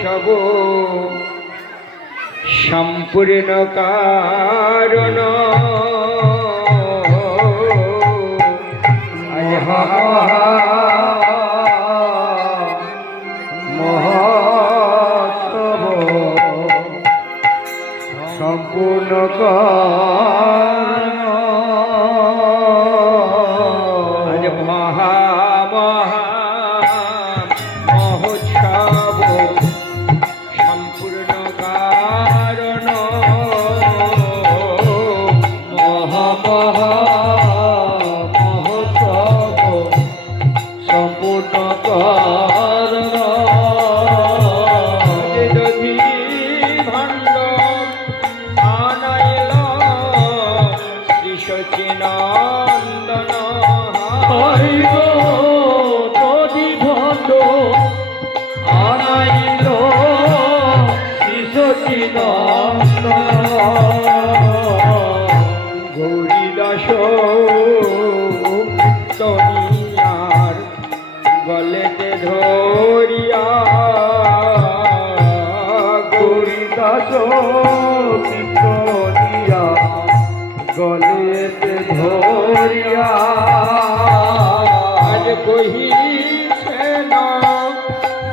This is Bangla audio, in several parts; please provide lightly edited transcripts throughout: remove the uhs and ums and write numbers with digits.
মহোৎসব সম্পূর্ণ কারণ মহোৎসব সম্পূর্ণ কারণ আজ মহা মহোৎসব সম্পূর্ণ কারণ মহোৎসব সম্পূর্ণ কারণ যদি ভাণ্ড আনাইল শ্রী সচিনন্দন যদি ভাণ্ড আনাইল শ্রী সচিনন্দন গৌরীদাস কীর্তনিয়ার গলেতে ধরিয়া গৌরীদাস কীর্তনিয়া গলেতে ধরিয়া আজ কহিছেন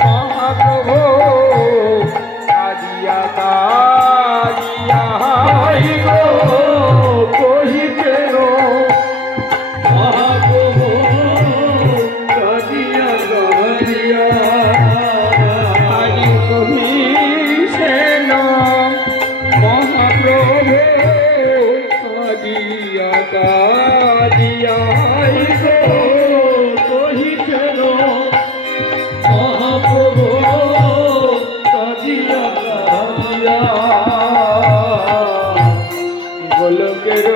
মহাপ্রভু কাঁদিয়া কাঁদিয়া কহিছেন মহাপ্রভু কাঁদিয়া কাঁদিয়া আজ কহিছেন মহাপ্রভু কাঁদিয়া কাঁদিয়া কহিছেন মহাপ্রভু কাঁদিয়া কাঁদিয়া গোলকের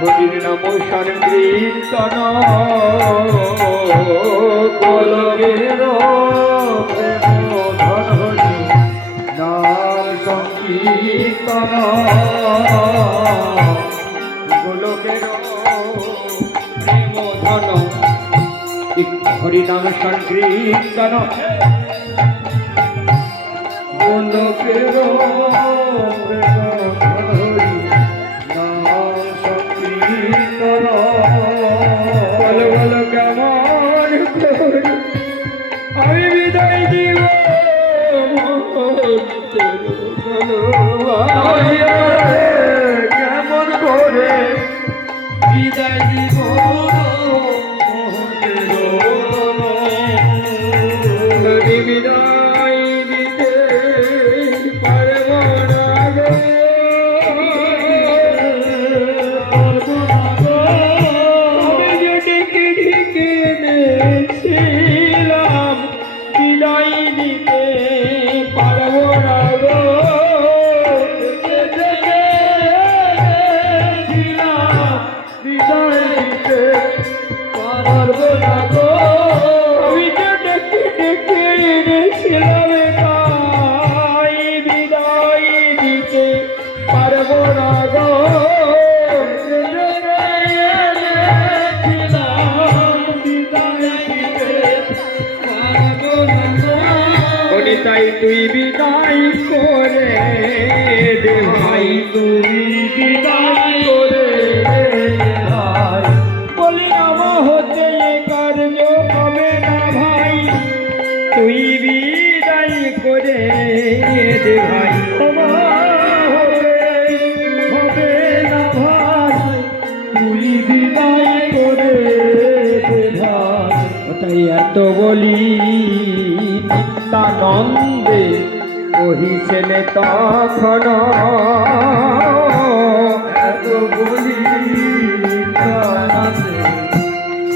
হরির নাম সংকীর্তন গোলকের নাম সংকীর্তন গোলকের প্রেম ধন হরিনাম সংকীর্তন গোলকের আমি বিদায় দিব কেমন করে বিদায় দিব বিদায় দিতে পারব না আমি যে ডেকে ডেকে এনেছিলাম বিদায় দিতে পারব না গো বিদায় দিতে পারব না গো আমি যে ডেকে ডেকে এনেছিলাম তাই বিদায় দিতে পারব না গো তাই তুই বিদায় করে দে ভাই তুই বিদায় করে ভাই বলি আমার হতে কার্য হবে না ভাই তুই বিদায় করে দে ভাই হবে না ভাই তুই বিদায় করে দে ভাই তাই এত বলি নিত্যানন্দে কহিছেন তখন এত বলি নিত্যানন্দে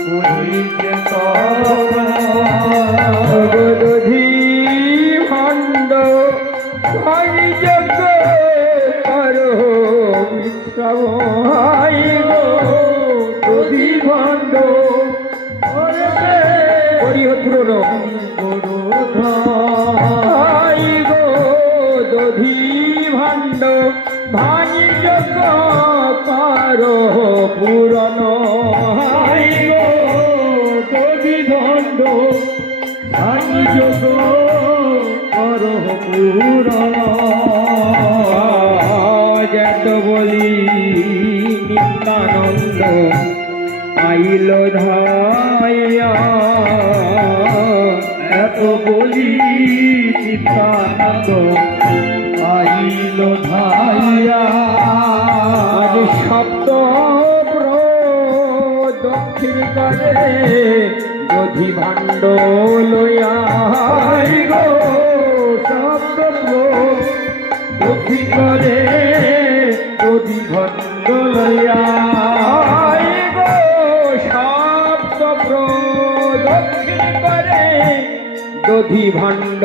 কহিছেন তখন ভাণ্ড ভাই যজ্ঞ করো মিশ্রাই গো দধি ভাণ্ড হরিহত্র গো দধি ভাণ্ড ভাঙি যজ্ঞ কারো পুরনো দধি ভাণ্ড ভাঙি যোগ করো পূরণ যেত বলি নিত্যানন্দ আইল ধাইয়া এত বলি নিত্যানন্দ আইল ধাইয়া আজ সপ্ত দক্ষিণ করে দধি ভাণ্ড লইয়া গো সপ্ত দক্ষিণ করে দধি ভাণ্ড লইয়া গো সপ্ত দক্ষিণ করে দধি ভাণ্ড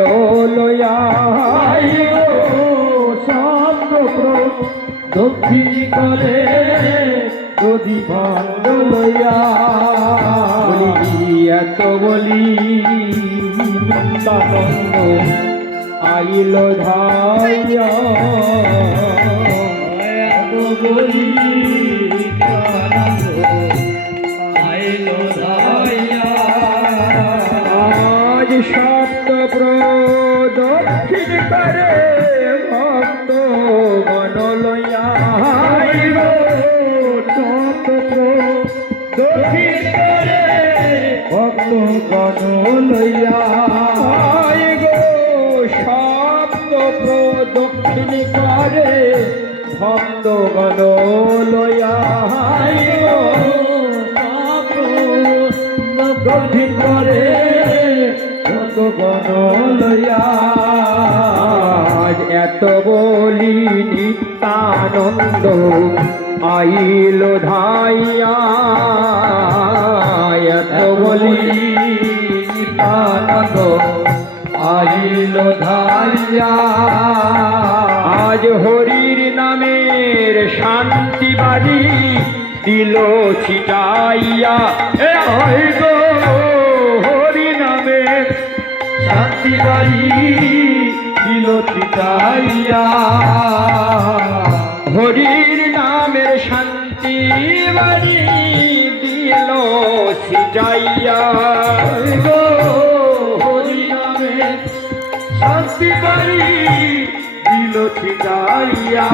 লইয়া গো সপ্ত দক্ষিণ করে দধি ভাণ্ড লইয়া এত বলি নিত্যানন্দ আইল ধাইয়া এত বলি নিত্যানন্দ আইল ধাইয়া আজ সপ্ত প্রদক্ষিণ করে ভক্ত গণ লইয়া সপ্ত দক্ষিণ করে ভক্ত গণ লইয়া গো সপ্ত প্রদক্ষিণ করে ভক্ত গণ লইয়া গো সপ্ত দক্ষিণ করে ভক্ত গণ লইয়া এত বলি নিত্যানন্দ আইল ধাইয়া এত বলি নিত্যানন্দ আইল ধাইয়া আজ হরির নামের শান্তি বাড়ি দিল ছিটাইয়া গো হরি নামের শান্তি বাড়ি দিল ছিটাইয়া হরির নামের শান্তি বাড়ি দিল ছিটাইয়া গো হরি নামের শান্তি বাড়ি দিল ছিটাইয়া